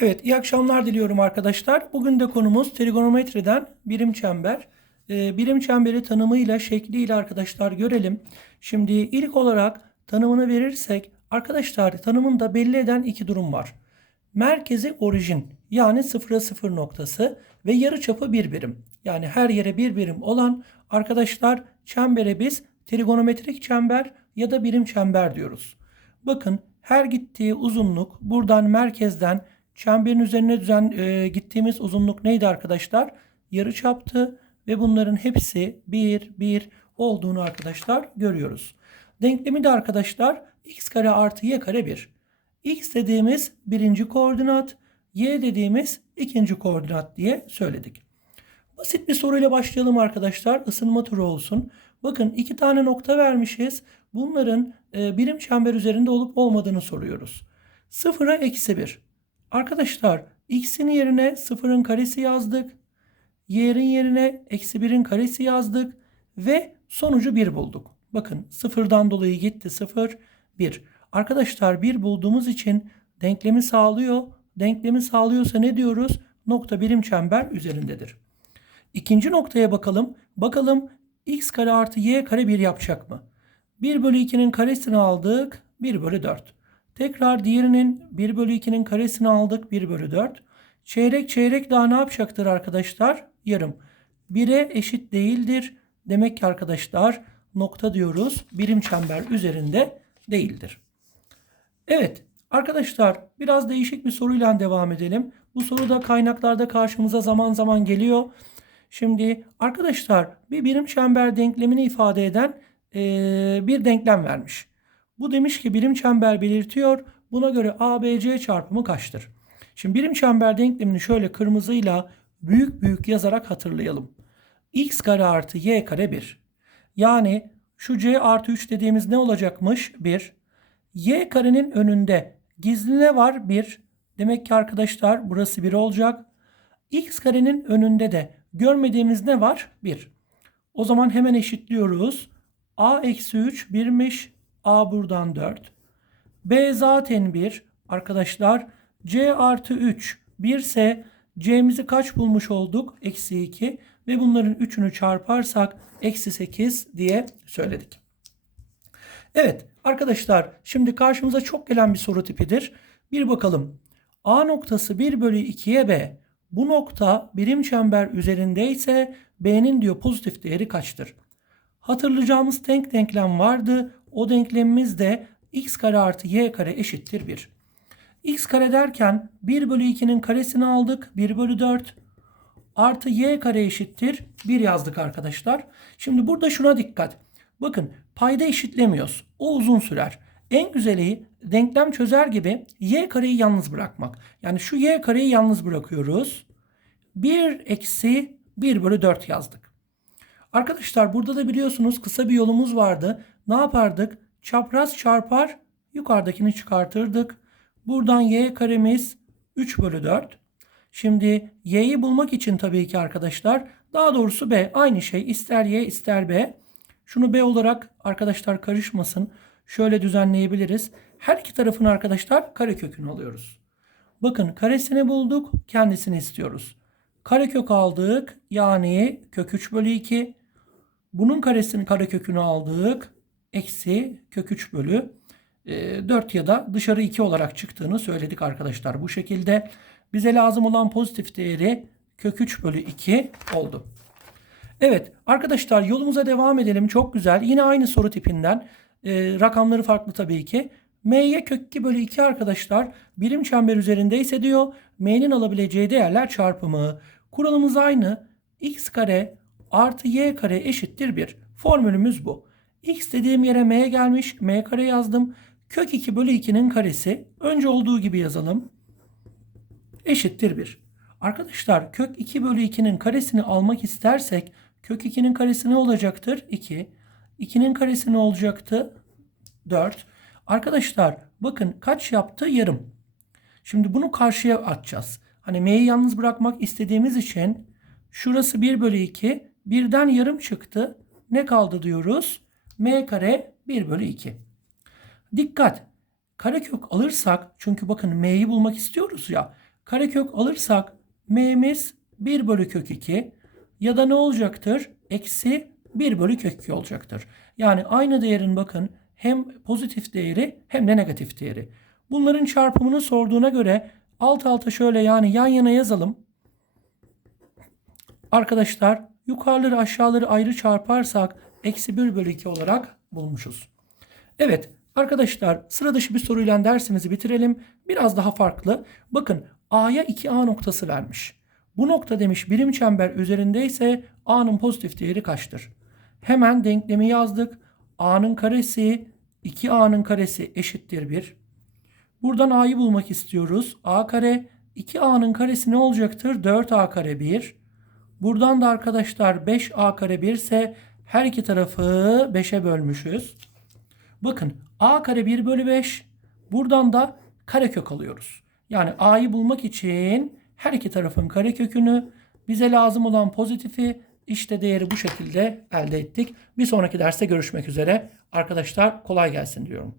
Evet, iyi akşamlar diliyorum arkadaşlar. Bugün de konumuz trigonometriden birim çember. Ee, birim çemberi tanımıyla, şekliyle arkadaşlar görelim. Şimdi ilk olarak tanımını verirsek, arkadaşlar tanımında belli eden iki durum var. Merkezi orijin yani sıfıra sıfır noktası ve yarıçapı bir birim. Yani her yere bir birim olan arkadaşlar çembere biz trigonometrik çember ya da birim çember diyoruz. Bakın her gittiği uzunluk buradan merkezden çemberin üzerine düzen e, gittiğimiz uzunluk neydi arkadaşlar? Yarıçaptı ve bunların hepsi 1 1 olduğunu arkadaşlar görüyoruz. Denklemi de arkadaşlar x kare artı y kare 1. x dediğimiz birinci koordinat, y dediğimiz ikinci koordinat diye söyledik. Basit bir soruyla başlayalım arkadaşlar. Isınma turu olsun. Bakın iki tane nokta vermişiz. Bunların e, birim çember üzerinde olup olmadığını soruyoruz. Sıfıra eksi 1. Arkadaşlar x'in yerine sıfırın karesi yazdık. Y'nin yerine eksi 1'in karesi yazdık. Ve sonucu 1 bulduk. Bakın sıfırdan dolayı gitti 0, 1. Arkadaşlar 1 bulduğumuz için denklemi sağlıyor. Denklemi sağlıyorsa ne diyoruz? Nokta birim çember üzerindedir. İkinci noktaya bakalım. Bakalım x kare artı y kare 1 yapacak mı? 1 bölü 2'nin karesini aldık. 1 bölü 4. Tekrar diğerinin 1 bölü 2'nin karesini aldık. 1 bölü 4. Çeyrek çeyrek daha ne yapacaktır arkadaşlar? Yarım. 1'e eşit değildir. Demek ki arkadaşlar nokta diyoruz. Birim çember üzerinde değildir. Evet arkadaşlar biraz değişik bir soruyla devam edelim. Bu soru da kaynaklarda karşımıza zaman zaman geliyor. Şimdi arkadaşlar bir birim çember denklemini ifade eden bir denklem vermiş. Bu demiş ki birim çember belirtiyor. Buna göre ABC çarpımı kaçtır? Şimdi birim çember denklemini şöyle kırmızıyla büyük büyük yazarak hatırlayalım. x kare artı y kare 1. Yani şu c artı 3 dediğimiz ne olacakmış? 1. y karenin önünde gizli ne var? 1. Demek ki arkadaşlar burası 1 olacak. x karenin önünde de görmediğimiz ne var? 1. O zaman hemen eşitliyoruz. a eksi 3 1'miş. A buradan 4. b zaten 1. Arkadaşlar c artı 3 1 ise c'mizi kaç bulmuş olduk? Eksi 2. Ve bunların üçünü çarparsak eksi 8 diye söyledik. Evet arkadaşlar şimdi karşımıza çok gelen bir soru tipidir. Bir bakalım. A noktası 1 bölü 2'ye B. Bu nokta birim çember üzerindeyse B'nin diyor pozitif değeri kaçtır? Hatırlayacağımız denk denklem vardı. O denklemimiz de x kare artı y kare eşittir 1. x kare derken 1 bölü 2'nin karesini aldık. 1 bölü 4 artı y kare eşittir 1 yazdık arkadaşlar. Şimdi burada şuna dikkat. Bakın payda eşitlemiyoruz. O uzun sürer. En güzeli denklem çözer gibi y kareyi yalnız bırakmak. Yani şu y kareyi yalnız bırakıyoruz. 1 eksi 1 bölü 4 yazdık. Arkadaşlar burada da biliyorsunuz kısa bir yolumuz vardı. Ne yapardık? Çapraz çarpar yukarıdakini çıkartırdık. Buradan y karemiz 3 bölü 4. Şimdi y'yi bulmak için tabii ki arkadaşlar daha doğrusu b aynı şey ister y ister b. Şunu b olarak arkadaşlar karışmasın. Şöyle düzenleyebiliriz. Her iki tarafın arkadaşlar karekökünü alıyoruz. Bakın karesini bulduk kendisini istiyoruz. Karekök aldık yani kök 3 bölü 2. Bunun karesini karekökünü aldık. Eksi kök 3 bölü 4 ya da dışarı 2 olarak çıktığını söyledik arkadaşlar. Bu şekilde bize lazım olan pozitif değeri kök 3 bölü 2 oldu. Evet arkadaşlar yolumuza devam edelim. Çok güzel. Yine aynı soru tipinden. Ee, rakamları farklı tabii ki. M'ye kök 2 bölü 2 arkadaşlar birim çember üzerindeyse diyor M'nin alabileceği değerler çarpımı. Kuralımız aynı. X kare artı Y kare eşittir 1. Formülümüz bu. X dediğim yere M gelmiş. M kare yazdım. Kök 2 bölü 2'nin karesi. Önce olduğu gibi yazalım. Eşittir 1. Arkadaşlar kök 2 bölü 2'nin karesini almak istersek kök 2'nin karesi ne olacaktır? 2. 2'nin karesi ne olacaktı? 4. Arkadaşlar bakın kaç yaptı? Yarım. Şimdi bunu karşıya atacağız. Hani m'yi yalnız bırakmak istediğimiz için şurası 1 bölü 2. Birden yarım çıktı. Ne kaldı diyoruz? m kare 1 bölü 2. Dikkat. Karekök alırsak çünkü bakın m'yi bulmak istiyoruz ya. Karekök alırsak m'miz 1 bölü kök 2 ya da ne olacaktır? Eksi 1 bölü kök 2 olacaktır. Yani aynı değerin bakın hem pozitif değeri hem de negatif değeri. Bunların çarpımını sorduğuna göre alt alta şöyle yani yan yana yazalım. Arkadaşlar yukarıları aşağıları ayrı çarparsak eksi 1 bölü 2 olarak bulmuşuz. Evet arkadaşlar sıra dışı bir soruyla dersimizi bitirelim. Biraz daha farklı. Bakın A'ya 2A noktası vermiş. Bu nokta demiş birim çember üzerindeyse A'nın pozitif değeri kaçtır? Hemen denklemi yazdık. A'nın karesi 2A'nın karesi eşittir 1. Buradan A'yı bulmak istiyoruz. A kare 2A'nın karesi ne olacaktır? 4A kare 1. Buradan da arkadaşlar 5A kare 1 ise her iki tarafı 5'e bölmüşüz. Bakın A kare 1 bölü 5. Buradan da karekök alıyoruz. Yani A'yı bulmak için her iki tarafın karekökünü bize lazım olan pozitifi işte değeri bu şekilde elde ettik. Bir sonraki derste görüşmek üzere. Arkadaşlar kolay gelsin diyorum.